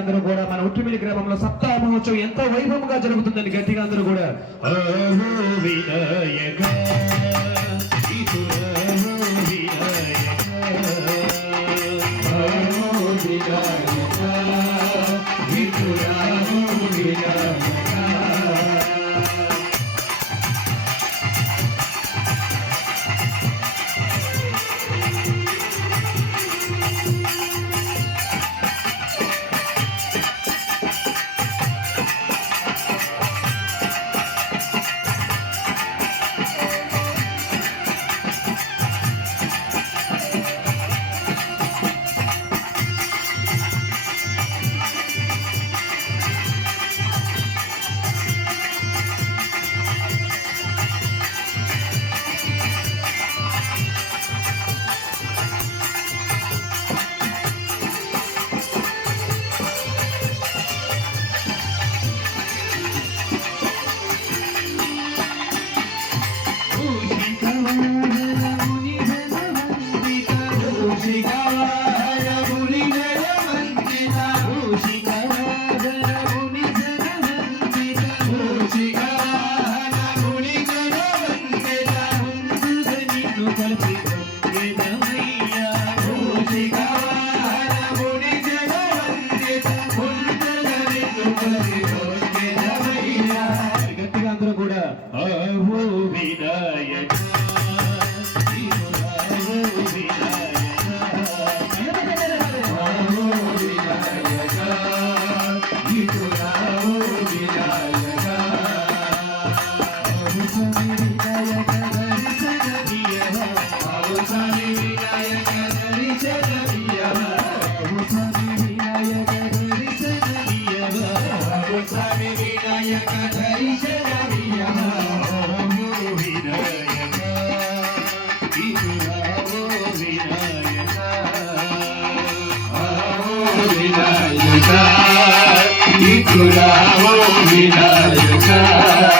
అందరూ కూడా మన ఉట్టిమిడి గ్రామంలో సప్తాహ మహోత్సవం ఎంతో వైభవంగా జరుగుతుందని గట్టిగా అందరూ కూడా. వినాయక. विनायका विनायका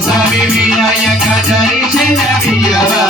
స్వామి వినాయక దర్శన వినాయక